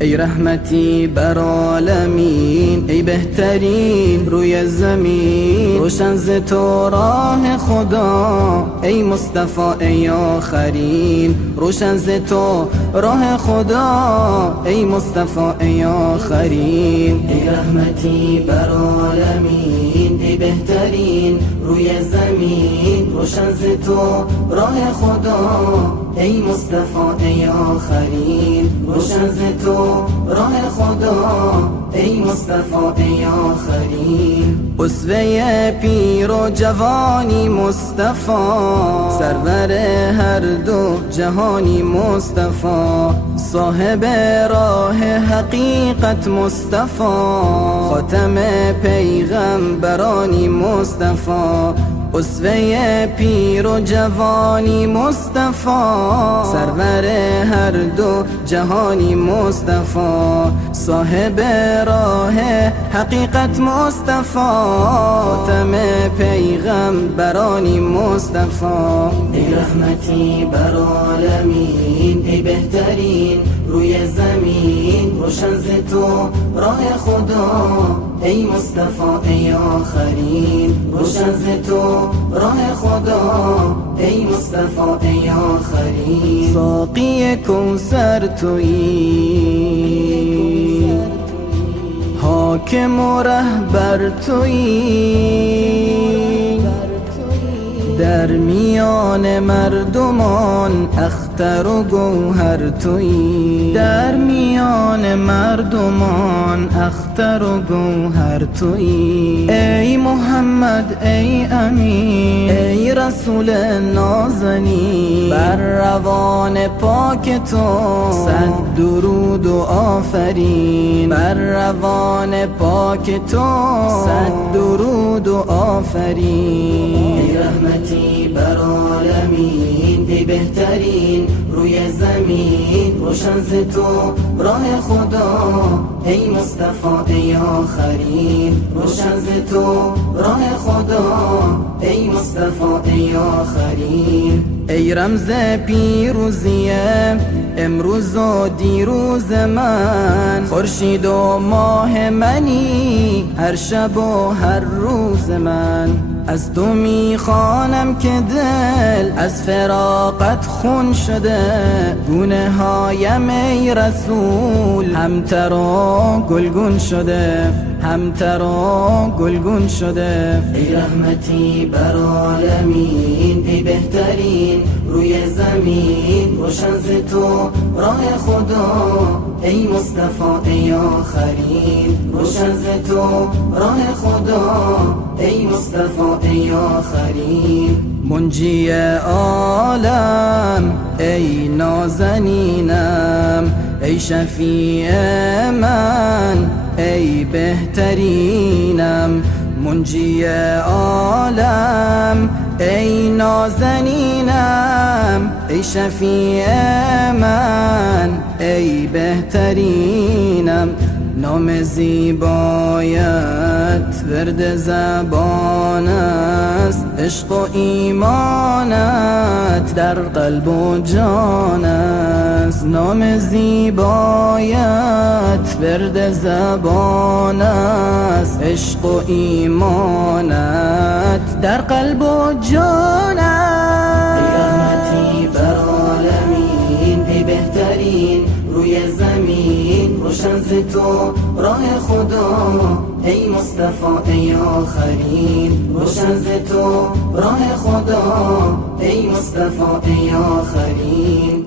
ای رحمتی بر عالمین، ای بهترین روی زمین، روشن ز تو راه خدا، ای مصطفی ای آخرین، روشن ز تو راه خدا، ای مصطفی ای آخرین. ای رحمتی بر عالمین، ای بهترین روی زمین، روشن ز تو راه خدا، ای مصطفی ای آخرین، روشن ز تو راه خدا، ای مصطفی ای آخرین. اسوه پیر و جوانی مصطفی، سرور هر دو جهانی مصطفی، صاحب راه حقیقت مصطفی، خاتم پیغمبرانی مصطفی، اسوه پیر و جوانی مصطفی، سرور هر دو جهانی مصطفی، صاحب راه حقیقت مصطفی، خاتم پیغمبرانی مصطفی. ای رحمتی بر عالمین، ای بهترین روی زمین، روشن ز تو راه خدا، ای مصطفی ای آخرین، روشن ز تو راه خدا، ای مصطفی ای آخرین. ساقی کوثر تویی، حاکم و رهبر تویی، در میان مردمان اختر و گوهر تویی، در میان مردمان اختر و گوهر تویی. ای محمد ای امین، ای رسول نازنین، بر روان پاک تو صد درود و آفرین، بر روان پاک تو صد درود و آفرین. ای رحمتی بر عالمین، ای بهترین روی زمین، روشن ز تو راه خدا، ای مصطفی ای آخرین، روشن ز تو راه خدا، ای مصطفی ای آخرین. ای رمز پیروزیه امروز و دیروز من، خورشید و ماه منی هر شب و هر روز من، از تو میخوانم که دل از فراقت خون شده، گونه هایم ای رسول همتر و گلگون شده، همتر و گلگون شده. ای رحمتی بر عالمین، ای بهترین روی زمین، روشن ز تو راه خدا، ای مصطفی ای آخرین، روشن ز تو راه خدا، ای مصطفی ای آخرین. منجی عالم ای نازنینم، ای شفیع من ای بهترینم، منجی عالم ای نازنینم، ای شفیع من ای بهترینم. نام زیبایت ورد زبان است، عشق و ایمانت در قلب و جان است، نام زیبایت ورد زبان است، عشق و ایمانت در قلب و جان است. ای رحمتی بر عالمین، ای بهترین روی زمین، روشن ز تو راه خدا، ای مصطفی ای آخرین، روشن ز تو راه خدا، ای مصطفی ای آخرین.